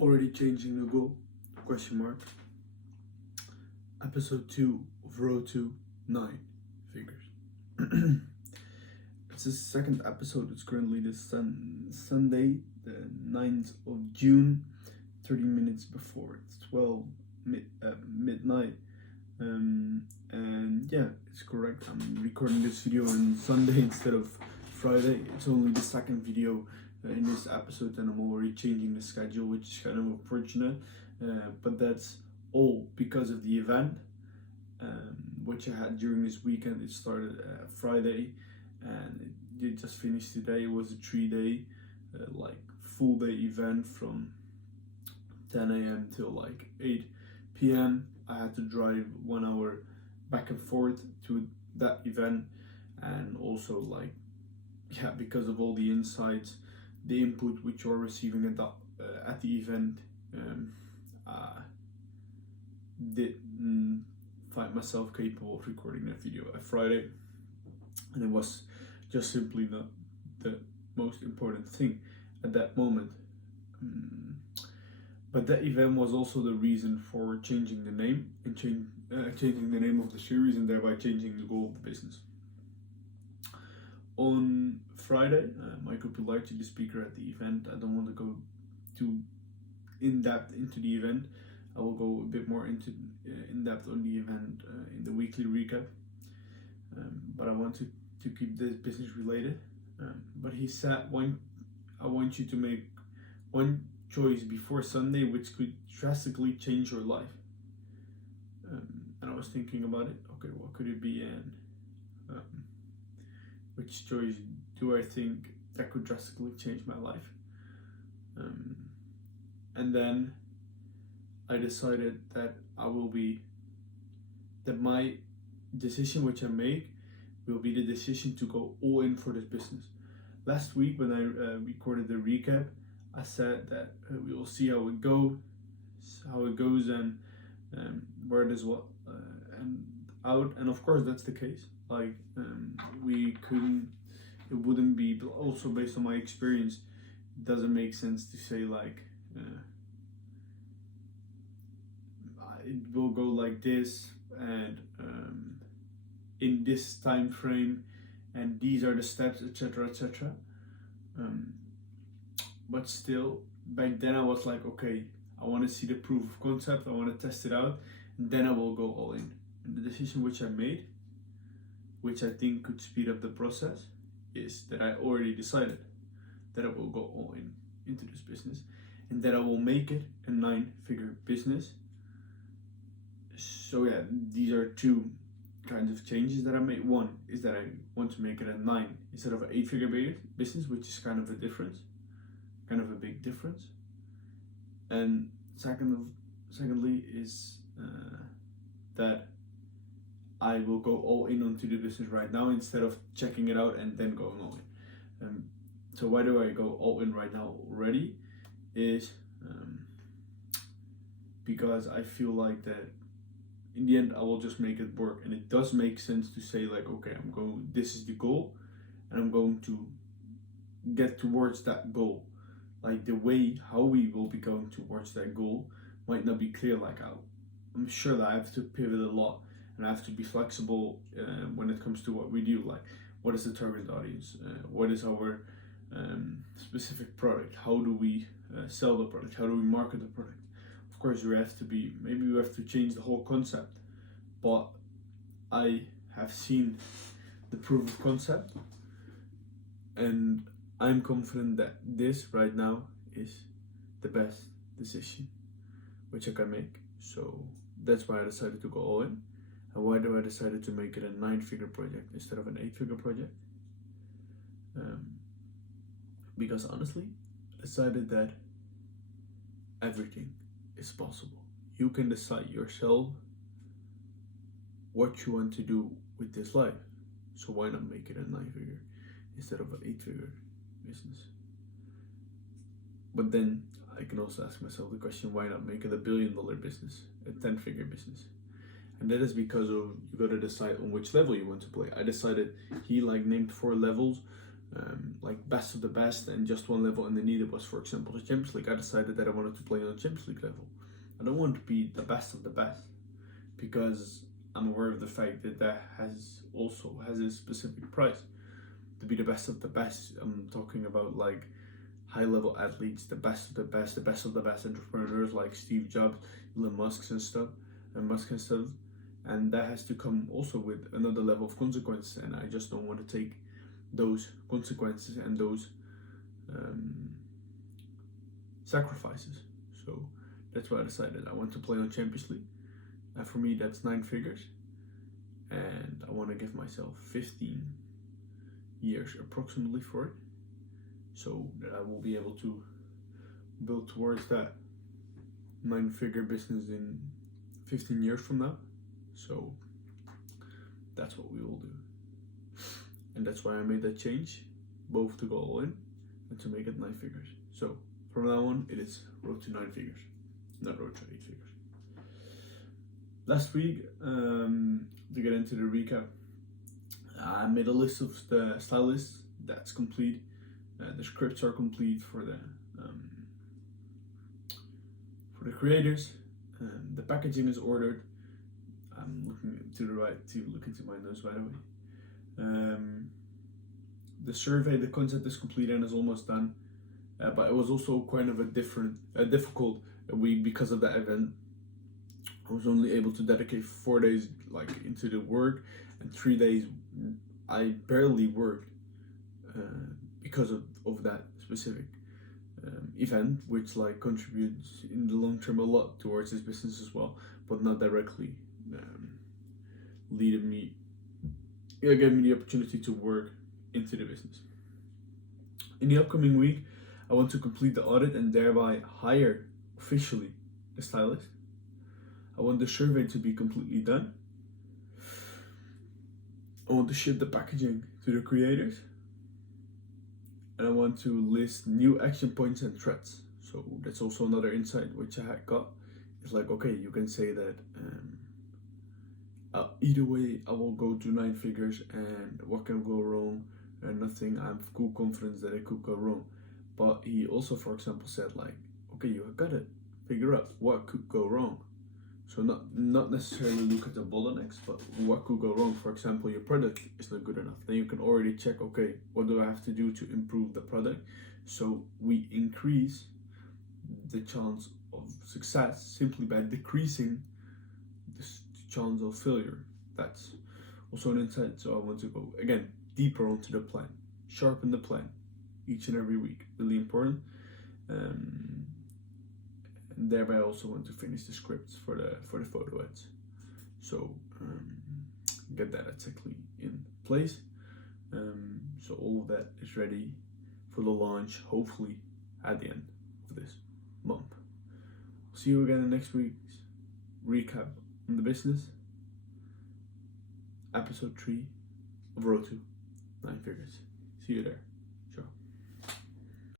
Already changing the goal? Question mark. Episode 2 of Road to 9 figures. It's the second episode. It's currently the Sunday, the 9th of June, 30 minutes before it's 12 midnight. And yeah, it's correct. I'm recording this video on Sunday instead of Friday. It's only the second video in this episode, and I'm already changing the schedule, which is kind of unfortunate. But that's all because of the event, which I had during this weekend. It started Friday, and it just finished today. It was a 3-day, full day event from 10 a.m. till 8 p.m. I had to drive 1 hour back and forth to that event, and also because of all the insights, the input which you're receiving at the event, didn't find myself capable of recording that video at Friday, and it was just simply not the most important thing at that moment. But that event was also the reason for changing the name and changing the name of the series, and thereby changing the goal of the business. On Friday, Michael Pilarchi, the speaker at the event, I don't want to go too in depth into the event. I will go a bit more into in depth on the event in the weekly recap. But I want to keep this business related. But he said, I want you to make one choice before Sunday which could drastically change your life. And I was thinking about it. Okay, what could it be, and which choice do I think that could drastically change my life? And then I decided that my decision which I make will be the decision to go all in for this business. Last week when I recorded the recap, I said that we will see how it goes, and where it is and out. And of course that's the case. It wouldn't be, but also based on my experience, it doesn't make sense to say it will go like this, and in this time frame, and these are the steps, etc., etc. But still, back then I was like, okay, I want to see the proof of concept, I want to test it out, and then I will go all in. And the decision which I made, which I think could speed up the process, is that I already decided that I will go all in into this business, and that I will make it a 9-figure business. So yeah, these are two kinds of changes that I made. One is that I want to make it a 9 instead of an 8-figure business, which is kind of a big difference. And secondly is that I will go all in onto the business right now instead of checking it out and then going all in. So why do I go all in right now already? Is because I feel like that in the end I will just make it work, and it does make sense to say okay, this is the goal, and I'm going to get towards that goal. The way how we will be going towards that goal might not be clear. I'm sure that I have to pivot a lot, and I have to be flexible when it comes to what we do. What is the target audience? What is our specific product? How do we sell the product? How do we market the product? Of course, maybe we have to change the whole concept, but I have seen the proof of concept, and I'm confident that this right now is the best decision which I can make. So that's why I decided to go all in. And why do I decided to make it a 9-figure project instead of an 8-figure project? Because honestly, I decided that everything is possible. You can decide yourself what you want to do with this life. So why not make it a 9-figure instead of an 8-figure business? But then I can also ask myself the question, why not make it $1 billion business, a 10-figure business? And that is because you got to decide on which level you want to play. I decided he named 4 levels like best of the best and just one level underneath it was, for example, the Champions League. I decided that I wanted to play on the Champions League level. I don't want to be the best of the best, because I'm aware of the fact that that has a specific price. To be the best of the best, I'm talking about like high level athletes, the best of the best, the best of the best entrepreneurs like Steve Jobs, Elon Musk and stuff, and that has to come also with another level of consequence, and I just don't want to take those consequences and those sacrifices. So that's why I decided I want to play on Champions League, and for me that's 9 figures, and I want to give myself 15 years approximately for it, so that I will be able to build towards that 9-figure business in 15 years from now. So that's what we will do, and that's why I made that change, both to go all in and to make it 9 figures. So from now on it is road to 9 figures, not road to 8 figures. Last week, to get into the recap, I made a list of the stylists. That's complete. The scripts are complete for the creators. The packaging is ordered. I'm looking to the right to look into my notes, by the way. The survey, the concept is complete and is almost done. But it was also kind of a difficult week because of that event. I was only able to dedicate 4 days like into the work, and 3 days I barely worked because of that specific event, which like contributes in the long term a lot towards this business as well, but not directly gave me the opportunity to work into the business. In the upcoming week, I want to complete the audit and thereby hire officially a stylist. I want the survey to be completely done. I want to ship the packaging to the creators. And I want to list new action points and threats. So that's also another insight which I had got. It's like, okay, you can say that either way I will go to 9 figures, and what can go wrong? And nothing. I have full confidence that it could go wrong. But he also, for example, said like, okay, you gotta figure out what could go wrong. So not necessarily look at the bottlenecks, but what could go wrong. For example, your product is not good enough. Then you can already check, okay, what do I have to do to improve the product? So we increase the chance of success simply by decreasing the chance of failure. That's also an insight. So I want to go, again, deeper onto the plan. Sharpen the plan each and every week. Really important. And thereby I also want to finish the scripts for the photo ads. So get that exactly in place. So all of that is ready for the launch, hopefully at the end of this month. See you again in next week's recap on the business. Episode 3 of Road to 9 Figures. See you there.